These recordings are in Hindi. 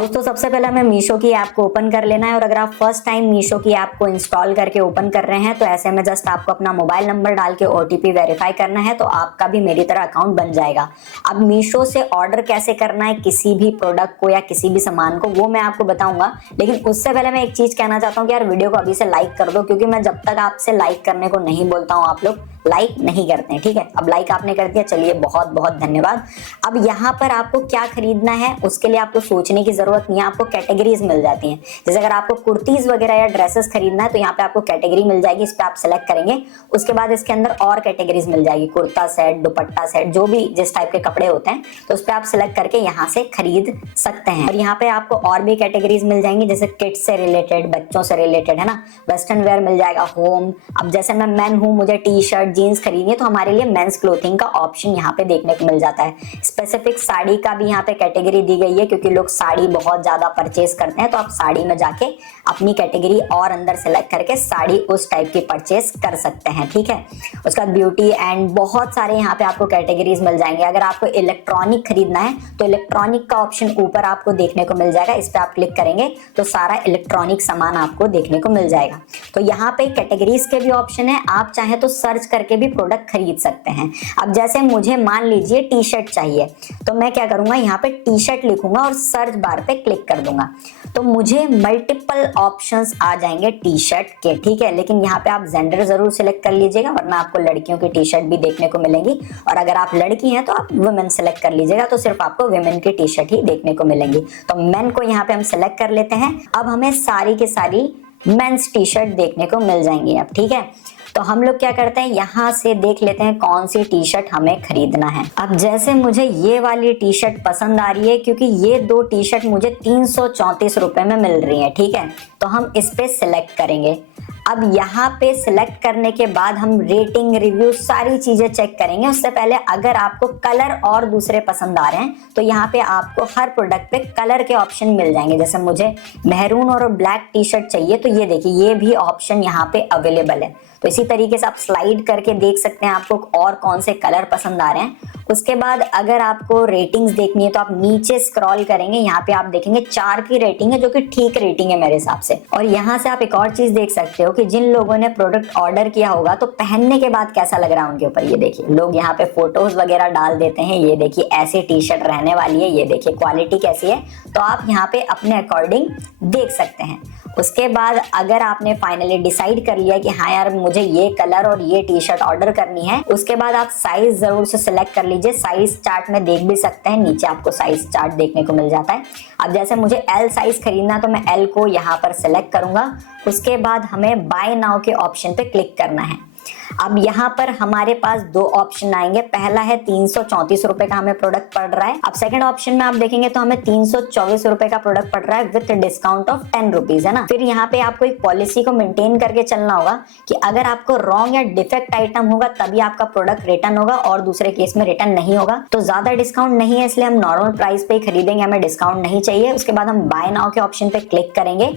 दोस्तों सबसे पहले हमें मीशो की ऐप को ओपन कर लेना है और अगर आप फर्स्ट टाइम मीशो की ऐप को इंस्टॉल करके ओपन कर रहे हैं तो ऐसे में जस्ट आपको अपना मोबाइल नंबर डाल के ओटीपी वेरीफाई करना है तो आपका भी मेरी तरह अकाउंट बन जाएगा। अब मीशो से ऑर्डर कैसे करना है किसी भी प्रोडक्ट को या किसी भी सामान को वो मैं आपको बताऊंगा, लेकिन उससे पहले मैं एक चीज कहना चाहता हूँ कि यार वीडियो को अभी से लाइक कर दो, क्योंकि मैं जब तक आपसे लाइक करने को नहीं बोलता हूँ आप लोग लाइक नहीं करते हैं। ठीक है, अब लाइक आपने कर दिया, चलिए बहुत बहुत धन्यवाद। अब यहाँ पर आपको क्या खरीदना है उसके लिए आपको सोचने की जरूरत नहीं है, आपको कैटेगरीज मिल जाती हैं। जैसे अगर आपको कुर्तीज वगैरह या ड्रेसेस खरीदना है तो यहाँ पे आपको कैटेगरी मिल जाएगी, इस पे आप सेलेक्ट करेंगे। उसके बाद इसके अंदर और कैटेगरीज मिल जाएगी, कुर्ता सेट, दुपट्टा सेट, जो भी जिस टाइप के कपड़े होते हैं तो उस पे आप सिलेक्ट करके यहाँ से खरीद सकते हैं। और यहाँ पे आपको और भी कैटेगरीज मिल जाएंगी, जैसे किड्स से रिलेटेड, बच्चों से रिलेटेड, है ना, वेस्टर्न वेयर मिल जाएगा, होम। अब जैसे मैं मैन हूँ, मुझे टी शर्ट जीन्स खरीदनी है तो हमारे लिए मेंस क्लोथिंग का ऑप्शन यहाँ पे देखने को मिल जाता है। स्पेसिफिक साड़ी का भी यहाँ पे कैटेगरी दी गई है, क्योंकि लोग साड़ी बहुत ज्यादा परचेज करते हैं तो आप साड़ी में जाके अपनी कैटेगरी और अंदर सेलेक्ट करके साड़ी उस टाइप की परचेज कर सकते हैं। ठीक है, उसका ब्यूटी एंड बहुत सारे यहाँ पे आपको कैटेगरीज मिल जाएंगे। अगर आपको इलेक्ट्रॉनिक खरीदना है तो इलेक्ट्रॉनिक का ऑप्शन ऊपर आपको देखने को मिल जाएगा, इस पे आप क्लिक करेंगे तो सारा इलेक्ट्रॉनिक सामान आपको देखने को मिल जाएगा। तो यहाँ पे कैटेगरीज के भी ऑप्शन है, आप चाहे तो सर्च करके भी प्रोडक्ट खरीद सकते हैं। अब जैसे मुझे मान लीजिए टी शर्ट चाहिए तो मैं क्या करूंगा, यहाँ पे टी शर्ट लिखूंगा और सर्च बार पे क्लिक कर दूंगा तो मुझे मल्टीपल ऑप्शंस आ जाएंगे टी शर्ट के। ठीक है, लेकिन यहाँ पे आप जेंडर जरूर सिलेक्ट कर लीजिएगा वरना आपको लड़कियों की टी शर्ट भी देखने को मिलेंगी, और अगर आप लड़की हैं तो आप वुमेन सेलेक्ट कर लीजिएगा तो सिर्फ आपको वुमेन की टी शर्ट ही देखने को मिलेंगी। तो मेन को यहाँ पे हम सेलेक्ट कर लेते हैं। अब हमें सारी की सारी मेंस टी शर्ट देखने को मिल जाएंगी। अब ठीक है, तो हम लोग क्या करते हैं, यहाँ से देख लेते हैं कौन सी टी शर्ट हमें खरीदना है। अब जैसे मुझे ये वाली टी शर्ट पसंद आ रही है, क्योंकि ये दो टी शर्ट मुझे 334 रुपए में मिल रही है। ठीक है, तो हम इस पे सिलेक्ट करेंगे। अब यहाँ पे सिलेक्ट करने के बाद हम रेटिंग, रिव्यू, सारी चीजें चेक करेंगे। उससे पहले अगर आपको कलर और दूसरे पसंद आ रहे हैं तो यहाँ पे आपको हर प्रोडक्ट पे कलर के ऑप्शन मिल जाएंगे। जैसे मुझे मैरून और ब्लैक टी शर्ट चाहिए तो ये देखिए ये भी ऑप्शन यहाँ पे अवेलेबल है। तो इसी तरीके से आप स्लाइड करके देख सकते हैं आपको और कौन से कलर पसंद आ रहे हैं। उसके बाद अगर आपको रेटिंग्स देखनी है तो आप नीचे स्क्रॉल करेंगे, यहाँ पे आप देखेंगे 4 की रेटिंग है जो कि ठीक रेटिंग है मेरे हिसाब से। और यहाँ से आप एक और चीज देख सकते हो कि जिन लोगों ने प्रोडक्ट ऑर्डर किया होगा तो पहनने के बाद कैसा लग रहा है उनके ऊपर। ये देखिए लोग यहाँ पे फोटोज वगैरह डाल देते हैं, ये देखिए ऐसी टी शर्ट रहने वाली है, ये देखिए क्वालिटी कैसी है, तो आप यहाँ पे अपने अकॉर्डिंग देख सकते हैं। उसके बाद अगर आपने फाइनली डिसाइड कर लिया कि हाँ यार मुझे ये कलर और ये टी शर्ट ऑर्डर करनी है, उसके बाद आप साइज जरूर से सिलेक्ट कर लीजिए। साइज चार्ट में देख भी सकते हैं, नीचे आपको साइज चार्ट देखने को मिल जाता है। अब जैसे मुझे एल साइज खरीदना तो मैं एल को यहाँ पर सिलेक्ट करूंगा। उसके बाद हमें बाय नाउ के ऑप्शन पे क्लिक करना है। अब यहाँ पर हमारे पास दो ऑप्शन आएंगे, पहला है 334 रुपए का हमें प्रोडक्ट पड़ रहा है। अब सेकंड ऑप्शन में आप देखेंगे तो हमें 324 रुपए का प्रोडक्ट पड़ रहा है विद डिस्काउंट ऑफ 10 रुपीज, है ना। फिर यहाँ पे आपको एक पॉलिसी को मेंटेन करके चलना होगा कि अगर आपको रॉन्ग या डिफेक्ट आइटम होगा तभी आपका प्रोडक्ट रिटर्न होगा और दूसरे केस में रिटर्न नहीं होगा। तो ज्यादा डिस्काउंट नहीं है इसलिए हम नॉर्मल प्राइस पे ही खरीदेंगे, हमें डिस्काउंट नहीं चाहिए। उसके बाद हम बाय नाउ के ऑप्शन पे क्लिक करेंगे।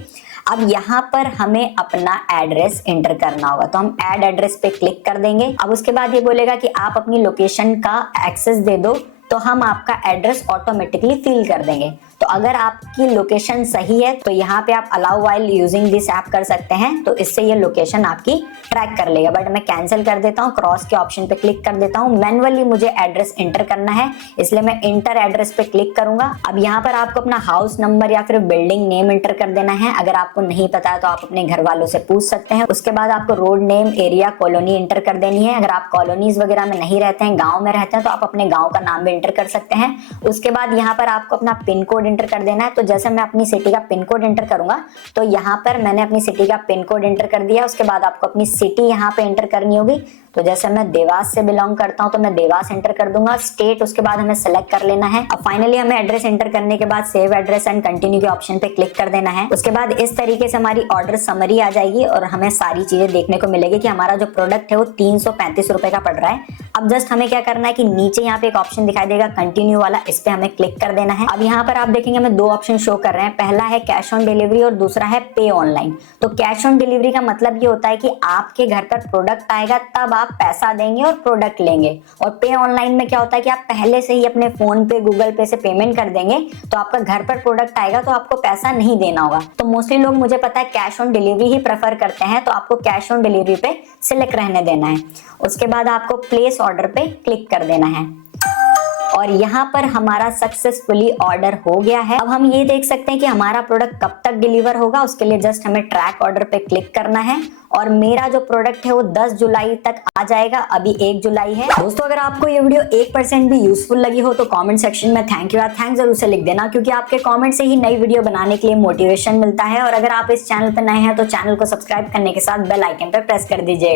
अब यहाँ पर हमें अपना एड्रेस एंटर करना होगा तो हम ऐड एड्रेस पे क्लिक कर देंगे। अब उसके बाद ये बोलेगा कि आप अपनी लोकेशन का एक्सेस दे दो, तो हम आपका एड्रेस ऑटोमेटिकली फिल कर देंगे। तो अगर आपकी लोकेशन सही है तो यहाँ पे आप allow while using this app कर सकते हैं, तो इससे ये लोकेशन आपकी ट्रैक कर लेगा। बट मैं कैंसिल कर देता हूँ, क्रॉस के ऑप्शन पे क्लिक कर देता हूँ। मैनुअली मुझे एड्रेस एंटर करना है इसलिए मैं इंटर एड्रेस पे क्लिक करूंगा। अब यहाँ पर आपको अपना हाउस नंबर या फिर बिल्डिंग नेम एंटर कर देना है। अगर आपको नहीं पता है तो आप अपने घर वालों से पूछ सकते हैं। उसके बाद आपको road name, area, colony enter कर देनी है। अगर आप कॉलोनीज वगैरह में नहीं रहते हैं, गाँव में रहते हैं, तो आप अपने गाँव का नाम भी एंटर कर सकते हैं। उसके बाद यहाँ पर आपको अपना पिन कोड एंटर कर देना है। तो जैसे मैं अपनी सिटी का पिन कोड एंटर करूंगा तो यहाँ पर मैंने अपनी सिटी का पिन कोड एंटर कर दिया। उसके बाद आपको अपनी सिटी यहाँ पे एंटर करनी होगी। तो जैसे मैं देवास से बिलोंग करता हूँ तो मैं देवास एंटर कर दूंगा। स्टेट उसके बाद हमें सेलेक्ट कर लेना है। अब फाइनली हमें एड्रेस एंटर करने के बाद सेव एड्रेस एंड कंटिन्यू के ऑप्शन पे क्लिक कर देना है। उसके बाद इस तरीके से हमारी ऑर्डर समरी आ जाएगी और हमें सारी चीजें देखने को मिलेगी कि हमारा जो प्रोडक्ट है वो 335 रुपए का पड़ रहा है। अब जस्ट हमें क्या करना है कि नीचे यहाँ पे एक ऑप्शन दिखाई देगा कंटिन्यू वाला, इस पे हमें क्लिक कर देना है। अब यहाँ पर आप देखेंगे हमें दो ऑप्शन शो कर रहे हैं, पहला है कैश ऑन डिलीवरी और दूसरा है पे ऑनलाइन। तो कैश ऑन डिलीवरी का मतलब ये होता है कि आपके घर पर प्रोडक्ट आएगा तब आप पैसा देंगे और प्रोडक्ट लेंगे, और पे ऑनलाइन में क्या होता है कि आप पहले से ही अपने फोन पे गूगल पे से पेमेंट कर देंगे तो आपका घर पर प्रोडक्ट आएगा तो आपको पैसा नहीं देना होगा। तो मोस्टली लोग मुझे पता है cash on delivery he prefer करते हैं, तो आपको कैश ऑन डिलीवरी पे सिलेक्ट रहने देना है। उसके बाद आपको प्लेस ऑर्डर पे क्लिक कर देना है और यहाँ पर हमारा सक्सेसफुली ऑर्डर हो गया है। अब हम ये देख सकते हैं कि हमारा प्रोडक्ट कब तक डिलीवर होगा, उसके लिए जस्ट हमें ट्रैक ऑर्डर पे क्लिक करना है और मेरा जो प्रोडक्ट है वो 10 जुलाई तक आ जाएगा, अभी 1 जुलाई है। दोस्तों अगर आपको ये वीडियो 1% भी यूजफुल लगी हो तो कमेंट सेक्शन में थैंक यू या थैंक जरूर से लिख देना, क्योंकि आपके कमेंट से ही नई वीडियो बनाने के लिए मोटिवेशन मिलता है। और अगर आप इस चैनल पर नए हैं तो चैनल को सब्सक्राइब करने के साथ बेल आइकन पर प्रेस कर दीजिएगा।